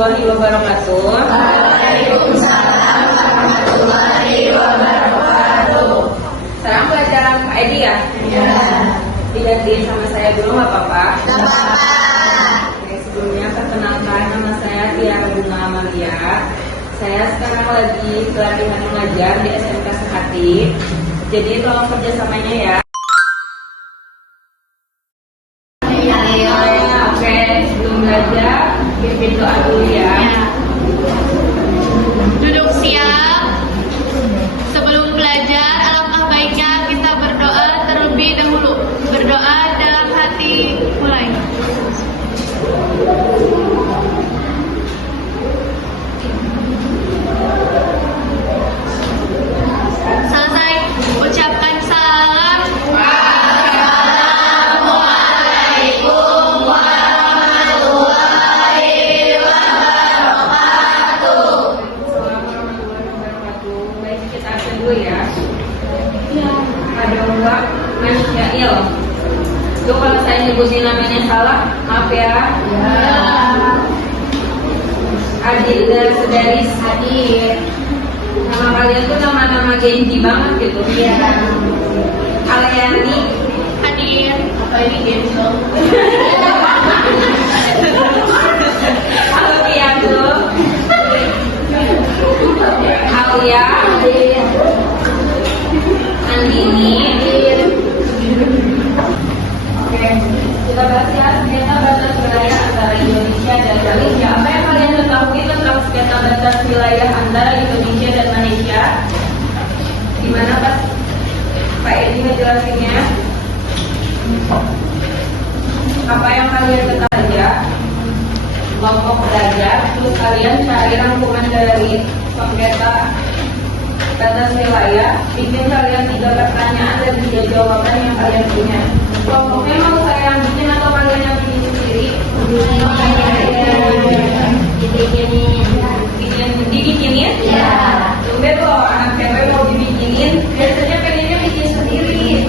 warahmatullahi wabarakatuh. Waalaikumsalam warahmatullahi wabarakatuh. Sekarang pelajaran Kak Edi ya? Ya. Digantiin sama saya dulu nggak apa-apa? Gak apa-apa. Oke, sebelumnya perkenalkan nama saya Tiara Bunga Amalia. Saya sekarang lagi pelatihan mengajar di SMK Sehati. Jadi tolong kerjasamanya ya. Oke, sebelum belajar, pimpin doa dulu ya. Duduk siap. Sebelum belajar, alangkah baiknya kita berdoa terlebih dahulu. Berdoa dalam hati, mulai. Selesai, ucapkan salam. Assalamualaikum warahmatullahi wabarakatuh. Assalamualaikum warahmatullahi wabarakatuh. Baik, kita absen dulu ya. Ada Mbak Masyail. Itu kalau saya nyebutin namanya salah, maaf ya. Adinda Sudaris. Hadir. Nama kalian tuh nama-nama genji banget gitu. Iya. Alayani. Hadir. Apa ini game show? Halo Tiago. Alia. Hadir. Andini. Hadir. Oke, kita bahas ya sengketa batas wilayah antara Indonesia dan Malaysia. Apa yang kalian ketahui tentang sengketa batas wilayah antara Indonesia dan Malaysia? Gimana Pak Edi ngejelasinnya? Apa yang kalian ketahui ya? Kelompok belajar, terus kalian cari rangkuman dari sengketa batas wilayah, bikin kalian 3 pertanyaan dan 3 jawaban yang kalian punya. Kelompoknya mau saya yang bikin atau kalian yang bikin sendiri? Dibikinin? Ya. Tumben loh anak cewek mau dibikinin, biasanya pengennya bikin sendiri.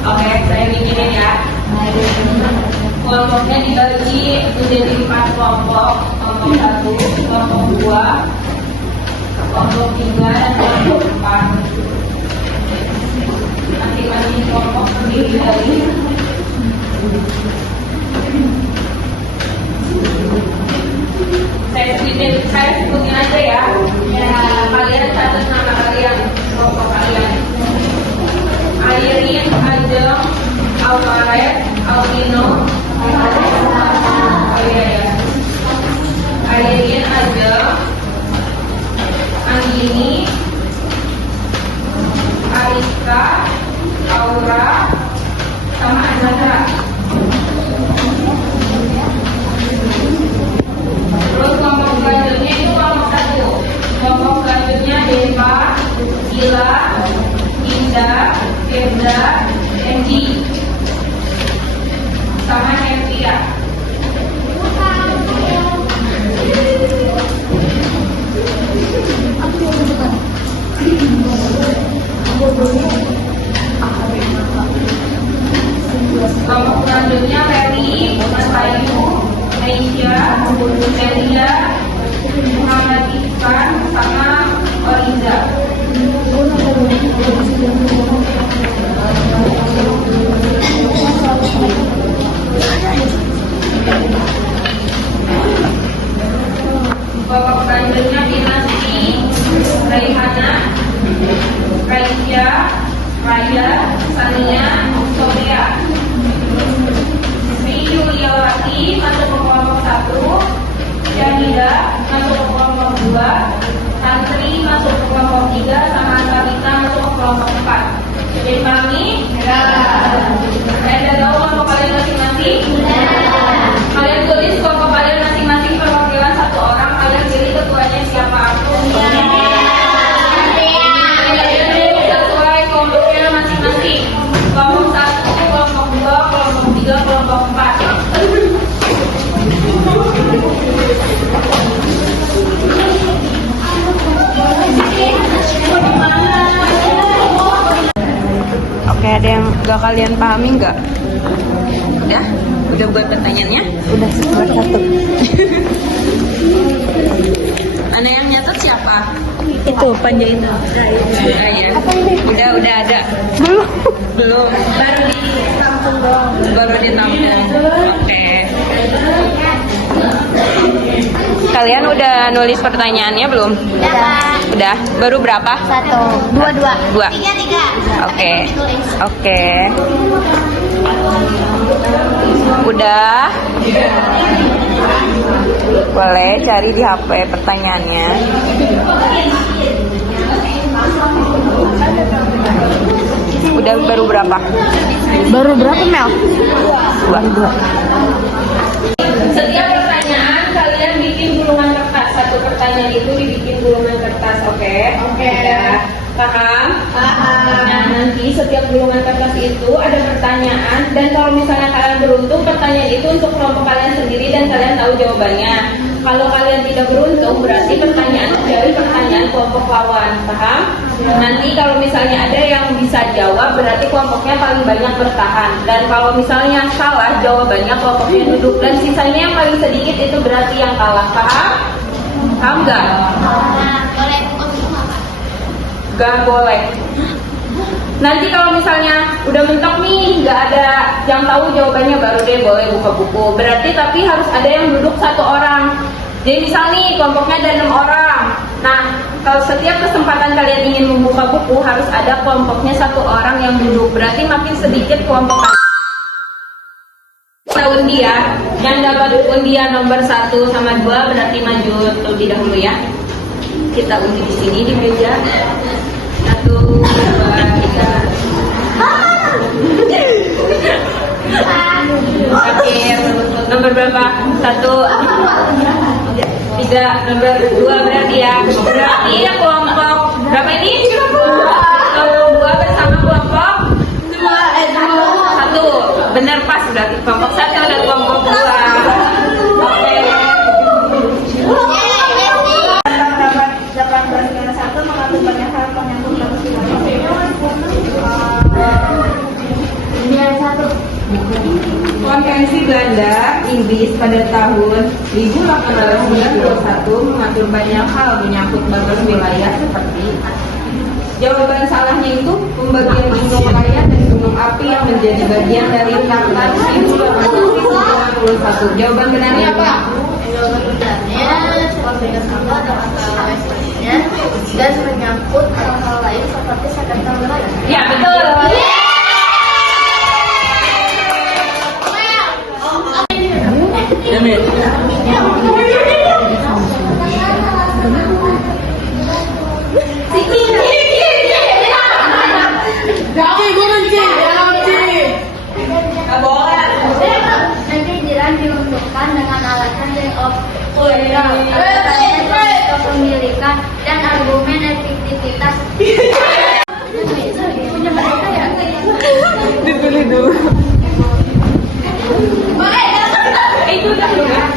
Oke, saya bikinin ya. Kelompoknya dibagi menjadi 4 kelompok. Kelompok 1, kelompok 2, kelompok 3, dan kelompok 4. Masing-masing kelompok terdiri dari saya sebutin aja ya. Kalian catat nama kalian, kelompok kalian. Airin, Ajeng, Alvarez, Aldino. Airin, Ajeng, Andini, Ariska, Aura, sama Azhara. Terus kelompok selanjutnya itu kelompok 1. Kelompok selanjutnya Deva, Gila, Inda, Firda, Endi, sama Nevia. Kelompok selanjutnya Ferry, Mas Ayu, Aisyah, Delia, Muhammad Ikhwan, sama Oriza. Kelompok selanjutnya Dinasti, Raihana, Raisya, Raya, Sania, Sophia. Sri Yuliawati masuk ke kelompok 1, Syahida masuk ke kelompok 2, Santri masuk ke kelompok 3, sama Sabita masuk ke kelompok 4. Jadi pahami? Ya. Saya udah tahu kelompok kalian masing-masing? Ya. Kalian tulis kelompok kalian masing-masing perwakilan 1 orang, kalian pilih ketuanya siapa? Ya. Sesuai kelompoknya masing-masing. Kelompok 1, kelompok 2, kelompok 3, kelompok 4. Oke, ada yang gak kalian pahami nggak? Udah buat pertanyaannya? Udah satu. Ana yang nyatet siapa? Itu Panjaitan. Udah ada. Belum. Baru ditampung. Oke. Kalian udah nulis pertanyaannya belum? Udah. Baru berapa? 1, 2. 2. 3. Oke. Udah. Boleh cari di HP pertanyaannya. Udah baru berapa? Baru berapa Mel? 2. Setiap pertanyaan kalian bikin gulungan kertas. Satu pertanyaan itu dibikin gulungan kertas, oke? Ya. Paham? Nah, nanti setiap gulungan kertas itu ada pertanyaan, dan kalau misalnya kalian beruntung, pertanyaan itu untuk kelompok kalian sendiri dan kalian tahu jawabannya. Kalau kalian tidak beruntung, berarti pertanyaan dari pertanyaan kelompok lawan. Paham? Nanti kalau misalnya ada yang bisa jawab, berarti kelompoknya paling banyak bertahan. Dan kalau misalnya salah jawabannya, kelompoknya duduk. Dan sisanya yang paling sedikit itu berarti yang kalah. Paham? Paham nggak? Gak boleh. Nanti kalau misalnya udah mentok nih, nggak ada yang tahu jawabannya, baru deh boleh buka buku. Berarti tapi harus ada yang duduk 1 orang. Jadi misal nih kelompoknya ada 6 orang. Nah, kalau setiap kesempatan kalian ingin membuka buku, harus ada kelompoknya 1 orang yang duduk. Berarti makin sedikit kelompok kalian. Undian yang dapat undian nomor 1 sama 2 berarti maju terlebih dahulu ya. Kita undi di sini di meja. 1, 2, 3. Oke, nomor berapa? 1, 3, nomor 2 berarti ya. Berarti ya kelompok berapa ini? Kelompok 2 bersama kelompok 1. Benar pas berarti kelompok 1 dan kelompok 2. Oke. Konvensi Belanda Inggris pada tahun 1891 mengatur banyak hal menyangkut batas wilayah seperti jawaban salahnya itu pembagian gunung raya dan gunung api yang menjadi bagian dari Kartan 1891. Jawaban benarnya apa? Jawaban benarnya seperti sama dengan wilayah dan menyangkut hal-hal lain seperti sengketa wilayah. Ya betul. Nanti jiran diuntukkan dengan alasan dari kepemilikan dan argumen efektivitas. Dipilih dulu. Itu udah ya.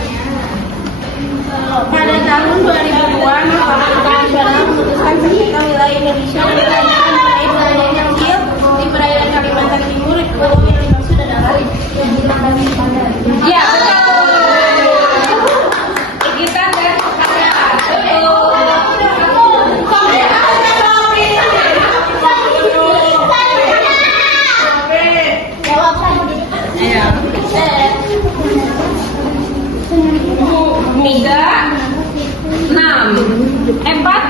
Pada tahun 2002, Mahkamah Nasional memutuskan sengketa wilayah Indonesia mengenai wilayah yang kecil di perairan Kalimantan Timur. Pulau yang dimaksud adalah Ya betul. Kita dan pertanyaan. Iya. 3, 6, 4,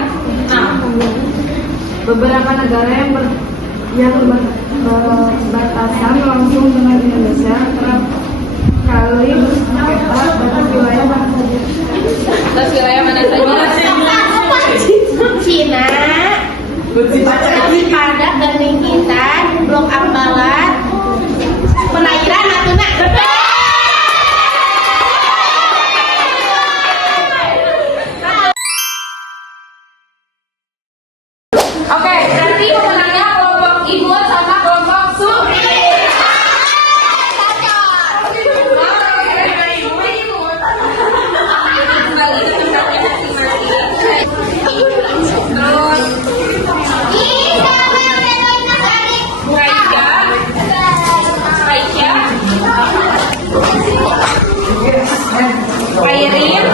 6. beberapa negara yang berbatasan langsung dengan Indonesia kerap kali bersengketa batas wilayah mana saja? Batas wilayah mana saja? Cina, Padat dan Ningkitan, Blok Ambalat, Penairan, Natuna. Oke, berarti pemenangnya kelompok Ibu sama kelompok Supri. Kembali ke tempatnya masing-masing. Terus Raja Airin.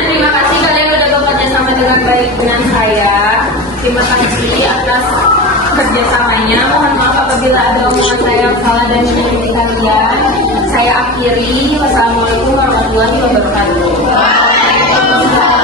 Terima kasih kalian udah bekerja sama dengan baik dengan saya. Terima kasih atas kerjasamanya. Mohon maaf apabila ada omongan saya yang salah dan menyakiti kalian. Saya akhiri. Wassalamualaikum warahmatullahi wabarakatuh.